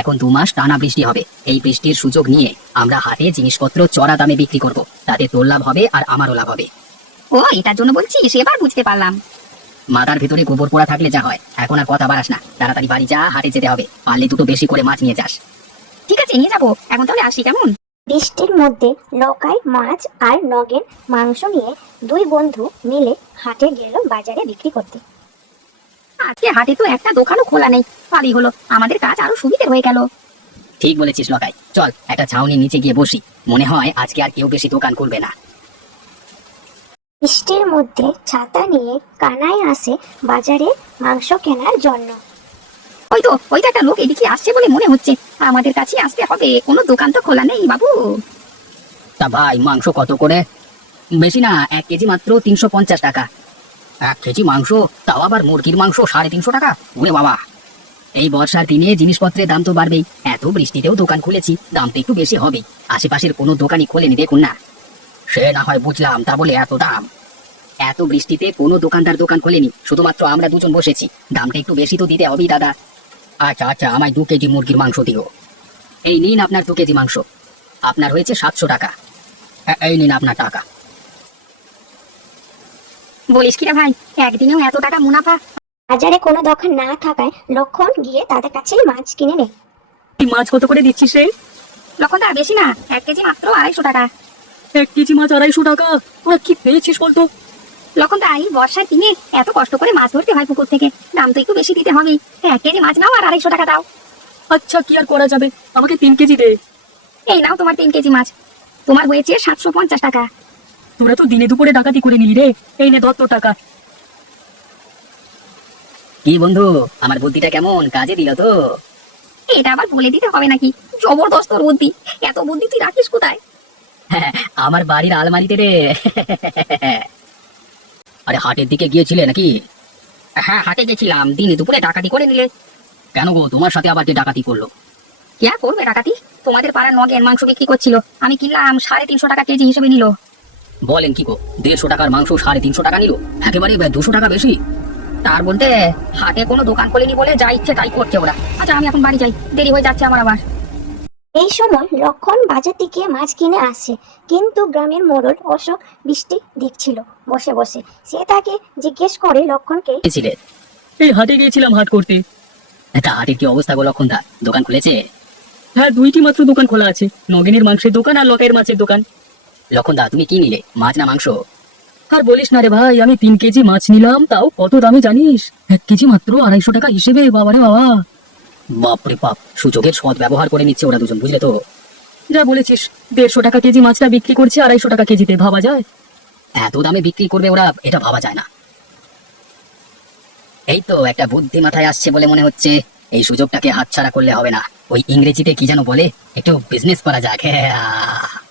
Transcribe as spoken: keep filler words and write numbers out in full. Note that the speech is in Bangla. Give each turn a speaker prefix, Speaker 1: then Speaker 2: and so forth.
Speaker 1: এখন দু মাস টানা বৃষ্টি হবে। এই বৃষ্টির সুযোগ নিয়ে আমরা হাটে জিনিসপত্র চড়া দামে বিক্রি করব, তাতে তোর লাভ হবে আর আমারও লাভ হবে।
Speaker 2: ও এটার জন্য বলছিস, এবার বুঝতে পারলাম।
Speaker 1: মাথার ভিতরে গোবর পোড়া থাকলে যা হয়। এখন আর কথা বাড়াস না, তাড়াতাড়ি বাড়ি যা, হাটে যেতে হবে। পারলে দুটো বেশি করে মাছ নিয়ে যাস।
Speaker 2: ঠিক আছে, নিয়ে যাবো। এখন তাহলে আসি, কেমন?
Speaker 3: বৃষ্টির মধ্যে লকাই মাছ আর নগেন মাংস নিয়ে দুই বন্ধু মিলে হাটে গেল বাজারে বিক্রি করতে।
Speaker 2: আজকে হাটে তো একটা দোকানও খোলা নেই, ভালোই হলো, আমাদের কাজ আরো সুবিধে হয়ে গেল।
Speaker 1: ঠিক বলেছিস লকাই, চল একটা ছাউনির নিচে গিয়ে বসি। মনে হয় আজকে আর কেউ বেশি দোকান খুলবে না।
Speaker 3: বৃষ্টির মধ্যে ছাতা নিয়ে কানাই আসে বাজারে মাংস কেনার জন্য।
Speaker 2: ওই তো ওই তো একটা লোক এদিকে আসছে বলে মনে হচ্ছে, আমাদের কাছে আসতে হবে, কোনো দোকান তো খোলা নেই বাবু।
Speaker 1: তা ভাই মাংস কত করে? বেশি না, এক কেজি মাত্র তিনশো পঞ্চাশ টাকা। এক কেজি মাংস, তাও আবার মুরগির মাংস সাড়ে তিনশো টাকা? ওরে বাবা! এই বর্ষার দিনে জিনিসপত্রের দাম তো বাড়বেই, এত বৃষ্টিতেও দোকান খুলেছি, দাম তো একটু বেশি হবেই। আশেপাশের কোনো দোকানই খোলেনি দেখুন না। সে না হয় বুঝলাম, তা বলে এত দাম? এত বৃষ্টিতে কোনো দোকানদার দোকান খোলেনি, শুধুমাত্র আমরা দুজন বসেছি, দামটা একটু বেশি তো দিতে হবেই দাদা। আচ্ছা আচ্ছা, আমায় দু কেজি মুরগির মাংস দিও। এই নিন আপনার দু কেজি মাংস, আপনার হয়েছে সাতশো টাকা। এই নিন আপনার টাকা।
Speaker 2: বলিস কিরা ভাই, একদিনেও এত টাকা মুনাফা?
Speaker 3: বাজারে কোনো দোকান না থাকায় লক্ষণ গিয়ে তাদের কাছেই মাছ কিনে নেয়।
Speaker 4: মাছ কত করে দিচ্ছিস রে?
Speaker 2: লক্ষণদা বেশি না, এক কেজি মাত্র আড়াইশো টাকা।
Speaker 4: এক কেজি মাছ আড়াইশো টাকা? তোরা কি পেয়েছিস বলতো?
Speaker 2: লক্ষণদা এই বর্ষার দিনে এত কষ্ট করে মাছ ধরতে হয় পুকুর থেকে, দাম তো একটু বেশি দিতে হবেই। এক কেজি মাছ নাও আর আড়াইশো টাকা দাও।
Speaker 4: আচ্ছা কি আর করা যাবে, আমাকে তিন কেজি দে।
Speaker 2: এই নাও তোমার তিন কেজি মাছ, তোমার হয়েছে সাতশো পঞ্চাশ টাকা।
Speaker 4: তোরা তো দিনে দুপুরে ডাকাতি করে নিলি রে, এই নে দত্ত টাকা।
Speaker 1: কি বন্ধু, আমার বুদ্ধিটা কেমন কাজে দিল তো?
Speaker 2: এটা আবার বলে দিতে হবে নাকি? জবরদস্ত তোর বুদ্ধি, এত বুদ্ধি তুই রাখিস কোথায়?
Speaker 1: আমার বাড়ির আলমারিতে রে। আরে হাটের দিকে গিয়েছিলে নাকি? হ্যাঁ হাটে গেছিলাম, দিনে দুপুরে ডাকাতি করে নিলে। কেন গো, তোমার সাথে আবার যে ডাকাতি করলো?
Speaker 2: কে করবে ডাকাতি? তোমাদের পাড়ার নগেন মাংস বিক্রি করছিল, আমি কিনলাম, সাড়ে তিনশো টাকা কেজি হিসেবে নিল।
Speaker 1: বলেন কি গো, দেড়শো টাকার মাংস সাড়ে তিনশো টাকা নিল? একেবারে দুশো টাকা বেশি।
Speaker 2: তার বলতে হাটে কোনো দোকান খোলেনি বলে যা ইচ্ছে তাই করছে ওরা। আচ্ছা আমি এখন বাড়ি যাই, দেরি হয়ে যাচ্ছে আমার আবার।
Speaker 3: এই সময় লক্ষণ বাজার থেকে মাছ কিনে আসে, কিন্তু গ্রামের মোড়ল অশোক বৃষ্টি দেখছিল বসে বসে। সে তাকে জিজ্ঞেস করে লক্ষণকে,
Speaker 1: গেছিলে?
Speaker 4: এই হাটে গিয়েছিলাম হাট করতে।
Speaker 1: তা হাটের কি অবস্থা গো লক্ষণ দা, দোকান খুলেছে?
Speaker 4: হ্যাঁ দুইটি মাত্র দোকান খোলা আছে, নগেনের মাংসের দোকান আর লকের মাছের দোকান।
Speaker 1: লক্ষণ দা তুমি কি নিলে, মাছ না মাংস?
Speaker 4: আর বলিস না রে ভাই, আমি তিন কেজি মাছ নিলাম, তাও কত দামে জানিস? এক কেজি মাত্র আড়াইশো টাকা হিসেবে। বাবারে বাবা!
Speaker 1: বাপরে বাপ, সুযোগের সৎ ব্যবহার করে নিচ্ছে ওরা দুজন, বুঝলে তো?
Speaker 4: যা বলেছিস, দেড়শো টাকা কেজি মাছটা বিক্রি করছে আড়াইশো টাকা কেজিতে, ভাবা যায়?
Speaker 1: এত দামে বিক্রি করবে ওরা, এটা ভাবা যায় না। এই তো একটা বুদ্ধি মাথায় আসছে বলে মনে হচ্ছে, এই সুযোগটাকে হাতছাড়া করলে হবে না। ওই ইংরেজিতে কি যেন বলে, একটু বিজনেস করা যাক। হ্যাঁ।